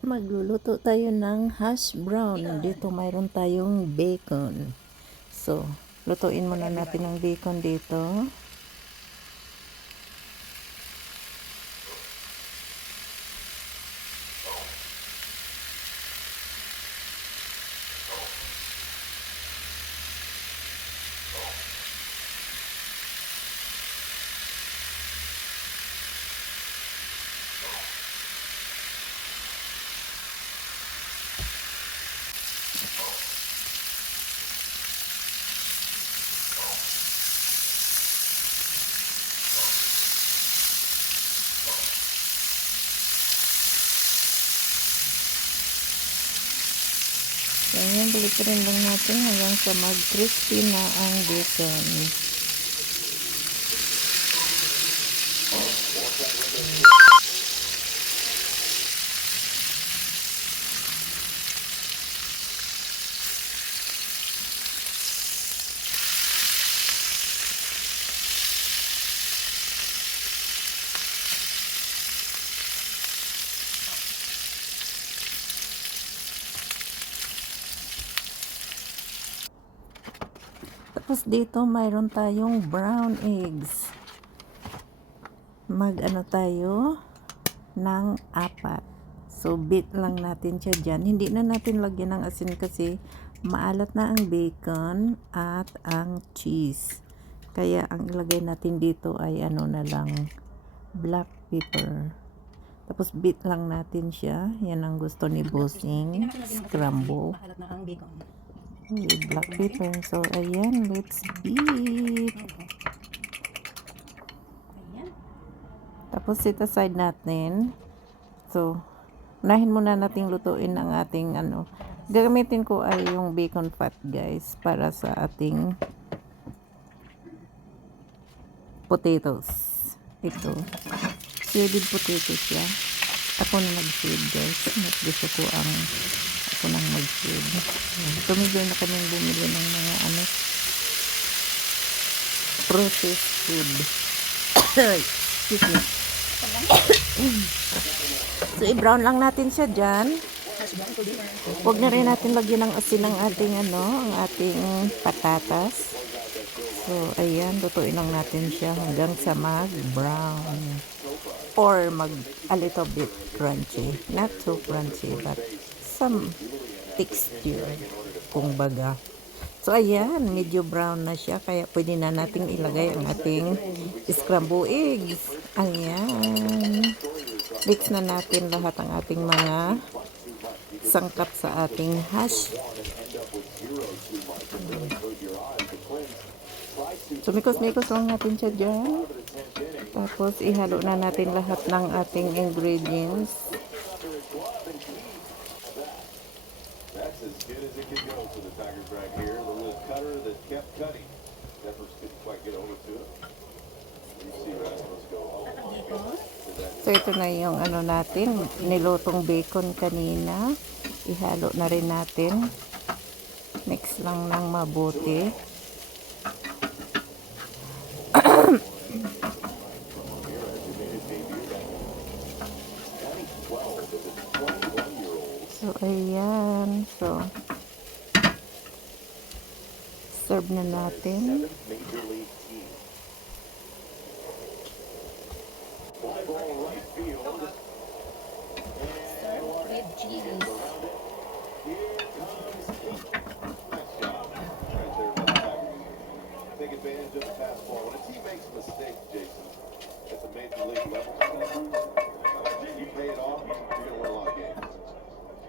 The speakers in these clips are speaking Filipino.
Magluluto tayo ng hash brown. Dito mayroon tayong bacon. So, lutuin muna natin ang bacon dito. So, yan, balik-rin lang natin hanggang sa mag-crispy na ang bacon. Tapos dito mayroon tayong brown eggs. Mag-ano tayo ng 4. So, beat lang natin siya dyan. Hindi na natin lagyan ng asin kasi maalat na ang bacon at ang cheese. Kaya ang ilagay natin dito ay ano na lang, black pepper. Tapos beat lang natin siya. Yan ang gusto ni Bossing. Scramble. With black pepper. So, ayan. Let's beat. Tapos, set aside natin. So, unahin muna nating lutuin ang ating ano. Gagamitin ko ay yung bacon fat, guys, para sa ating potatoes. Ito. Shredded potatoes siya. Ako na nag-shred, guys. Mas gusto ko ang ako nang mag-shred. Tumigil na kaming bumili ng mga ano processed food. Excuse me. So, i-brown lang natin siya dyan. Huwag na rin natin lagyan ng asin ng ating ano, ang ating patatas. So, ayan, lutuin lang natin siya hanggang sa mag-brown. Or a little bit crunchy. Not too crunchy, but some texture, kung baga. So, ayan, medyo brown na siya. Kaya pwede na nating ilagay ang ating scrambled eggs. Ayan. Mix na natin lahat ang ating mga sangkap sa ating hash. So, mikos-mikos lang natin siya dyan. Tapos, ihalo na natin lahat ng ating ingredients. That's as good as it could go for the Tigers right here. The little cutter that kept cutting. Peppers couldn't quite get over to it. You see right, let's go. So, ito na yung ano natin, nilutong bacon kanina. Ihalo na rin natin. Mix lang ng mabuti. So, ayan. So, serve na natin. Take advantage of the pass ball. When a team makes a mistake, Jason, at the major league level, you pay it off, you're going to win a lot of games.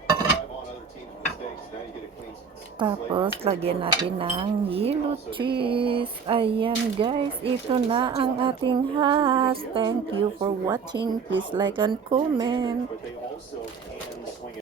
Drive on other teams' mistakes, now you get a clean slate. Tapos, lagyan natin ng yellow cheese. Ayan, guys. Ito na ang ating hash. Thank you for watching. Please like and comment. But they also can swing it.